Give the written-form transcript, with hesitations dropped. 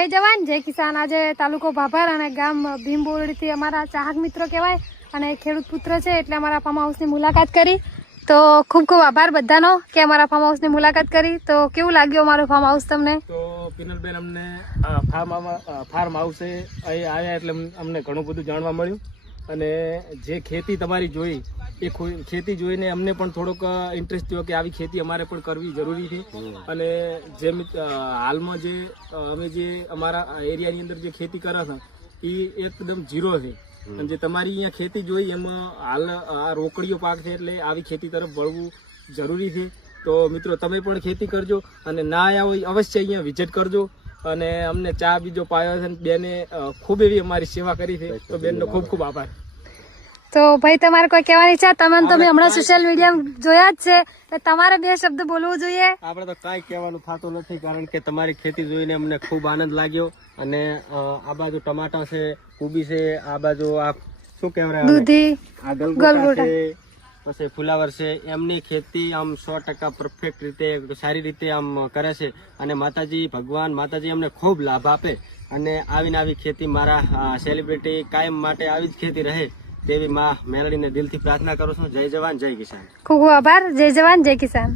જય જવાન જય કિસાન। આજે તાલુકો ભાભર અને ગામ ભીમબોરડીથી અમારા ચાહક મિત્રો કહેવાય અને ખેડૂત પુત્ર છે એટલે અમારા ફાર્મ હાઉસની મુલાકાત કરી। તો ખૂબ ખૂબ આભાર બધાનો કે અમારા ફાર્મ હાઉસની મુલાકાત કરી। તો કેવું લાગ્યું અમારું ફાર્મ હાઉસ તમને? તો પિનલબેન અમને ફાર્મ હાઉસે અહીં આવ્યા એટલે અમને ઘણું બધું જાણવા મળ્યું અને જે ખેતી તમારી જોઈ એ ખેતી જોઈને અમને પણ થોડોક ઇન્ટરેસ્ટ થયો કે આવી ખેતી અમારે પણ કરવી જરૂરી છે। અને જેમ હાલમાં જે અમે જે અમારા એરિયાની અંદર જે ખેતી કરે છે એ એકદમ ઝીરો છે અને જે તમારી અહીંયા ખેતી જોઈ એમાં હાલ આ રોકડીઓ પાક છે એટલે આવી ખેતી તરફ વળવું જરૂરી છે। તો મિત્રો તમે પણ ખેતી કરજો અને ના આવ્યા હોય અવશ્ય અહીંયા વિઝિટ કરજો અને અમને ચા બીજો પાયો છે। બેને ખૂબ એવી અમારી સેવા કરી છે તો બેનનો ખૂબ ખૂબ આભાર। તો ભાઈ તમારે કોઈ કહેવાની છે? તમે હમણાં સોશિયલ મીડિયા જોયા જ છે, તમારે બે શબ્દ બોલવું જોઈએ। આપણે તો કાંઈ કહેવાનું થતું નથી કારણ કે તમારી ખેતી જોઈને અમને ખૂબ આનંદ લાગ્યો અને આ બાજુ ટમાટા છે, કોબી છે, આ બાજુ આ શું કહેવાય દૂધી, આ ગલગોટા છે, પછી ફુલાવર છે, એમની ખેતી આમ 100% પરફેક્ટ રીતે સારી રીતે આમ કરે છે અને માતાજી ભગવાન માતાજી અમને ખૂબ લાભ આપે અને આવીને આવી ખેતી મારા સેલિબ્રિટી કાયમ માટે આવી જ ખેતી રહે તેવી માં મેલડીને દિલથી પ્રાર્થના કરું છું। જય જવાન જય કિસાન। ખૂબ ખૂબ આભાર। જય જવાન જય કિસાન।